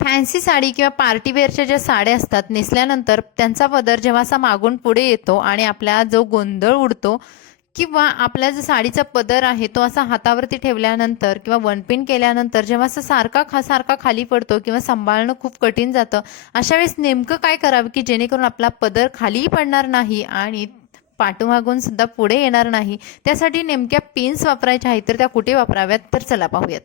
Fancy sari किंवा पार्टीवेअरच्या ज्या साड्या असतात नेसल्यानंतर त्यांचा पदर जेव्हा असा मागून पुढे येतो आणि आपला जो गोंधळ उडतो किंवा आपला जो साडीचा पदर आहे तो असा हातावरती ठेवल्यानंतर किंवा वनपिन केल्यानंतर जेव्हा असा सारखा खा सारखा खाली पडतो किंवा सांभाळणं खूप कठीण जातं अशा वेळेस नेमकं काय करावं की जेणेकरून आपला पदर खालीही पडणार नाही आणि पाठोमागून सुद्धा पुढे येणार नाही. त्यासाठी नेमक्या पिन्स वापरायच्या आहेत तर त्या कुठे वापराव्यात? तर चला पाहूयात.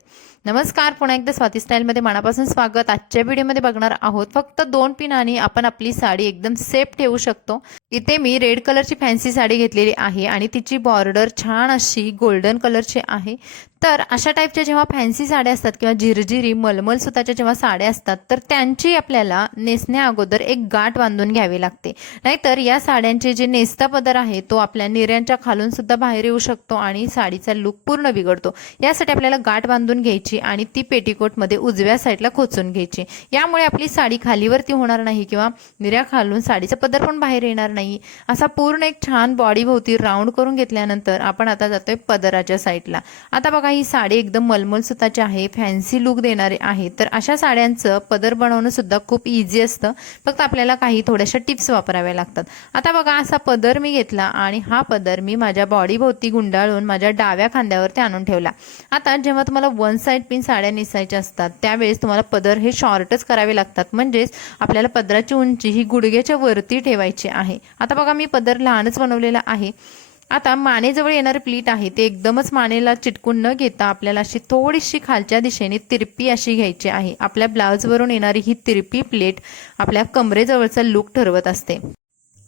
नमस्कार पुन्हा एकदा स्वाती स्टाईलमध्ये मनापासून स्वागत. आजच्या व्हिडिओमध्ये बघणार आहोत फक्त दोन पिनांनी आपण आपली साडी एकदम सेफ ठेवू शकतो. इथे मी रेड कलरची फॅन्सी साडी घेतलेली आहे आणि तिची बॉर्डर छान अशी गोल्डन कलरची आहे. तर अशा टाईपच्या जेव्हा फॅन्सी साड्या असतात किंवा झिरझिरी मलमल सुताच्या जेव्हा साड्या असतात तर त्यांची आपल्याला नेसण्या अगोदर एक गाठ बांधून घ्यावी लागते. नाहीतर या साड्यांचे जे नेसता पदर आहे तो आपल्या निर्यांच्या खालून सुद्धा बाहेर येऊ शकतो आणि साडीचा लुक पूर्ण बिघडतो. यासाठी आपल्याला गाठ बांधून घ्यायची आणि ती पेटीकोटमध्ये उजव्या साईडला खोचून घ्यायची. यामुळे आपली साडी खालीवरती होणार नाही किंवा निर्या खालून साडीचा पदर पण बाहेर येणार नाही. असा पूर्ण एक छान बॉडी भोवती राऊंड करून घेतल्यानंतर आपण आता जातोय पदराच्या साईडला आता बघा ही साडी एकदम मलमल सुताची आहे फॅन्सी लुक देणारे आहे. तर अशा साड्यांचं पदर बनवणं सुद्धा खूप इझी असतं. फक्त आपल्याला काही थोड्याशा टिप्स वापराव्या लागतात. आता बघा असा पदर मी घेतला आणि हा पदर मी माझ्या बॉडीभोवती गुंडाळून माझ्या डाव्या खांद्यावरती आणून ठेवला. आता जेव्हा तुम्हाला वन साईड पिन साड्या नेसायच्या असतात त्यावेळेस तुम्हाला पदर हे शॉर्टच करावे लागतात. म्हणजेच आपल्याला पदराची उंची ही गुडघ्याच्या वरती ठेवायची आहे. आता बघा मी पदर लहानच बनवलेला आहे. आता मानेजवळ येणारे प्लीट आहे. ते एकदमच मानेला चिटकून न घेता आपल्याला अशी थोडीशी खालच्या दिशेने तिरपी अशी घ्यायची आहे. आपल्या ब्लाऊजवरून येणारी ही तिरपी प्लेट आपल्या कमरेजवळचा लुक ठरवत असते.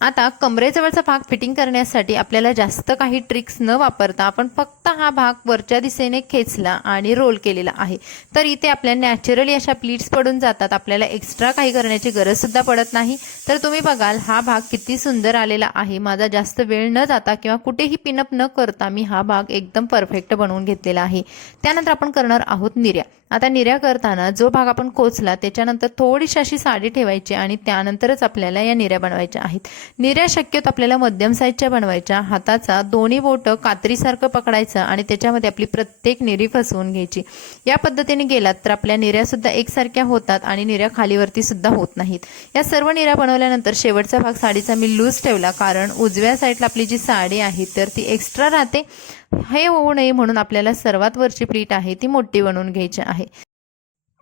आता कमरेजवळचा भाग फिटिंग करण्यासाठी आपल्याला जास्त काही ट्रिक्स न वापरता आपण फक्त हा भाग वरच्या दिशेने खेचला आणि रोल केलेला आहे. तर इथे आपल्या नॅचरली अशा प्लीट्स पडून जातात. आपल्याला एक्स्ट्रा काही करण्याची गरजसुद्धा पडत नाही. तर तुम्ही बघाल हा भाग किती सुंदर आलेला आहे. माझा जास्त वेळ न जाता किंवा कुठेही पिनअप न करता मी हा भाग एकदम परफेक्ट बनवून घेतलेला आहे. त्यानंतर आपण करणार आहोत निर्या आता निर्या करताना जो भाग आपण कोचला त्याच्यानंतर थोडीशी अशी साडी ठेवायची आणि त्यानंतरच आपल्याला या निर्या बनवायच्या आहेत. निर्या शक्यतो आपल्याला मध्यम साईजच्या बनवायच्या. हाताचा दोन्ही बोटं कात्रीसारखं पकडायचं आणि त्याच्यामध्ये आपली प्रत्येक निरी फसवून घ्यायची. या पद्धतीने गेलात तर आपल्या निर्यासुद्धा एकसारख्या होतात आणि निर्या खालीवरती सुद्धा होत नाहीत. या सर्व निर्या बनवल्यानंतर शेवटचा भाग साडीचा मी लूज ठेवला कारण उजव्या साईडला आपली जी साडी आहे तर ती एक्स्ट्रा राहते. हे होऊ नये म्हणून आपल्याला सर्वात वरची प्लीट आहे ती मोठी बनवून घ्यायची आहे.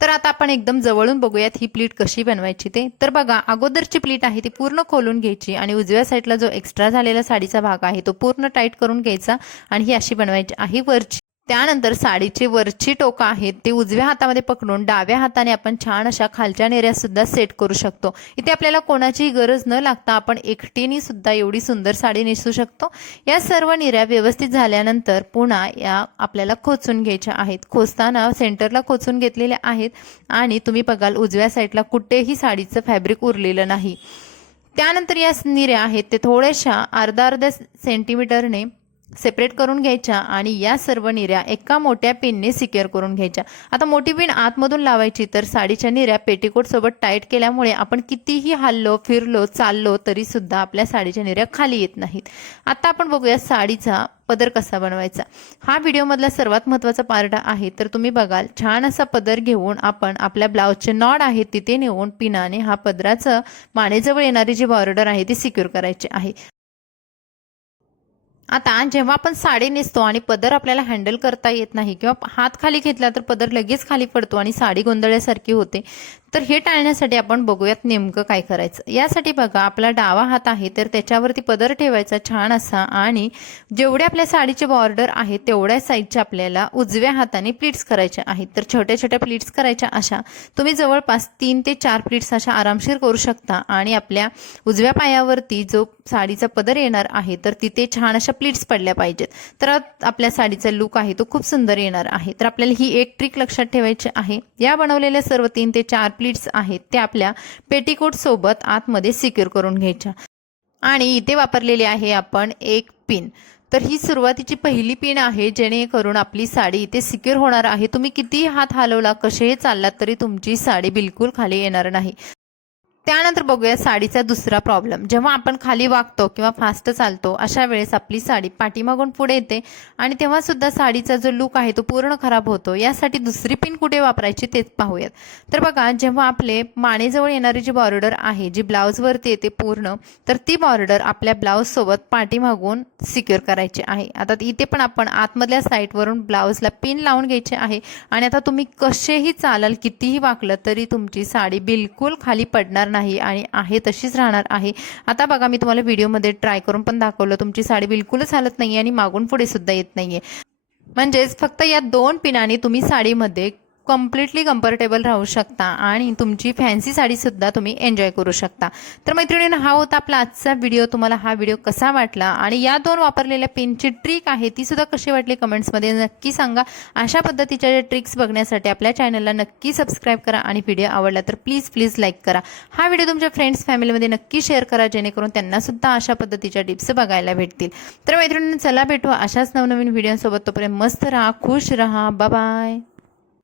तर आता आपण एकदम जवळून बघूयात ही प्लीट कशी बनवायची ते. तर बघा अगोदरची प्लीट आहे ती पूर्ण खोलून घ्यायची आणि उजव्या साईडला जो एक्स्ट्रा झालेला साडीचा भाग आहे तो पूर्ण टाईट करून घ्यायचा आणि ही अशी बनवायची आहे वरची. त्यानंतर साडीची वरची टोकं आहेत ती उजव्या हातामध्ये पकडून डाव्या हाताने आपण छान अशा खालच्या नेऱ्या सुद्धा सेट करू शकतो. इथे आपल्याला कोणाचीही गरज न लागता आपण एकटीने सुद्धा एवढी सुंदर साडी नेसू शकतो. या सर्व निऱ्या व्यवस्थित झाल्यानंतर पुन्हा या आपल्याला खोचून घ्यायच्या आहेत. खोचताना सेंटरला खोचून घेतलेल्या आहेत आणि तुम्ही बघाल उजव्या साईडला कुठेही साडीचं फॅब्रिक उरलेलं नाही. त्यानंतर या निऱ्या आहेत ते थोड्याशा अर्धा अर्ध्या सेंटीमीटरने सेपरेट करून घ्यायच्या आणि या सर्व निऱ्या एका मोठ्या पिनने सिक्युअर करून घ्यायच्या. आता मोठी पिन आतमधून लावायची तर साडीच्या निर्या पेटीकोट सोबत टाईट केल्यामुळे आपण कितीही हल्लो फिरलो चाललो तरी सुद्धा आपल्या साडीच्या निर्या खाली येत नाहीत. आता आपण बघूया साडीचा पदर कसा बनवायचा. हा व्हिडिओमधला सर्वात महत्त्वाचा पार्ट आहे तर तुम्ही बघाल छान असा पदर घेऊन आपण आपल्या ब्लाऊजचे नॉड आहे तिथे नेऊन पिनाने हा पदराचं मानेजवळ येणारी जी बॉर्डर आहे ती सिक्युअर करायची आहे. आता जेव्हा आपण साडी नेसतो आणि पदर आपल्याला हँडल करता येत नाही किंवा हात खाली घेतला तर पदर लगेच खाली पडतो आणि साडी गोंधळ्यासारखी होते. तर हे टाळण्यासाठी आपण बघूयात नेमकं काय करायचं. यासाठी बघा आपला डावा हात आहे तर त्याच्यावरती पदर ठेवायचा छान असा आणि जेवढे आपल्या साडीचे बॉर्डर आहे तेवढ्या साईजच्या आपल्याला उजव्या हाताने प्लीट्स करायच्या आहेत. तर छोट्या छोट्या प्लीट्स करायच्या अशा. तुम्ही जवळपास तीन ते चार प्लीट्स अशा आरामशीर करू शकता आणि आपल्या उजव्या पायावरती जो साडीचा पदर येणार आहे तर तिथे छान अशा प्लीट्स पडल्या पाहिजेत. तर आपल्या साडीचा लुक आहे तो खूप सुंदर येणार आहे. तर आपल्याला ही एक ट्रिक लक्षात ठेवायची आहे. या बनवलेल्या सर्व तीन ते चार प्लीट्स आहेत त्या आपल्या पेटीकोट सोबत आतमध्ये सिक्युअर करून घ्यायच्या. आणि इथे वापरलेली आहे आपण एक पिन तर ही सुरुवातीची पहिली पिन आहे जेणेकरून आपली साडी इथे सिक्युअर होणार आहे. तुम्ही कितीही हात हलवला कसेही चाललात तरी तुमची साडी बिलकुल खाली येणार नाही. त्यानंतर बघूया साडीचा दुसरा प्रॉब्लेम जेव्हा आपण खाली वागतो किंवा फास्ट चालतो अशा वेळेस आपली साडी पाठीमागून पुढे येते आणि तेव्हा सुद्धा साडीचा जो लुक आहे तो पूर्ण खराब होतो. यासाठी दुसरी पिन कुठे वापरायची तेच पाहूयात. तर बघा जेव्हा आपले मानेजवळ येणारी जी बॉर्डर आहे जी ब्लाऊजवरती येते पूर्ण तर ती बॉर्डर आपल्या ब्लाऊजसोबत पाठीमागून सिक्युअर करायची आहे. आता इथे पण आपण आतमधल्या साईडवरून ब्लाऊजला पिन लावून घ्यायचे आहे आणि आता तुम्ही कसेही चालाल कितीही वाकलं तरी तुमची साडी बिलकुल खाली पडणार नाही आणि आहे तशीच राहणार आहे. आता बघा मी तुम्हाला व्हिडिओमध्ये ट्राय करून पण दाखवलं. तुमची साडी बिलकुलच हालत नाही आणि मागून पुढे सुद्धा येत नाहीये. म्हणजेच फक्त या दोन पिनाने तुम्ही साडीमध्ये कम्प्लिटली कम्फर्टेबल राहू शकता आणि तुमची फॅन्सी साडीसुद्धा तुम्ही एन्जॉय करू शकता. तर मैत्रिणीनं हा होता आपला आजचा व्हिडिओ तुम्हाला हा व्हिडिओ कसा वाटला आणि या दोन वापरलेल्या पेनची ट्रिक आहे ती सुद्धा कशी वाटली कमेंट्समध्ये नक्की सांगा. अशा पद्धतीच्या ज्या ट्रिक्स बघण्यासाठी आपल्या चॅनलला नक्की सबस्क्राईब करा आणि व्हिडिओ आवडला तर प्लीज प्लीज लाईक करा. हा व्हिडिओ तुमच्या फ्रेंड्स फॅमिलीमध्ये नक्की शेअर करा जेणेकरून त्यांना सुद्धा अशा पद्धतीच्या टिप्स बघायला भेटतील. तर मैत्रिणींना चला भेटू अशाच नवनवीन व्हिडिओसोबत तोपर्यंत मस्त राहा खुश राहा. बाय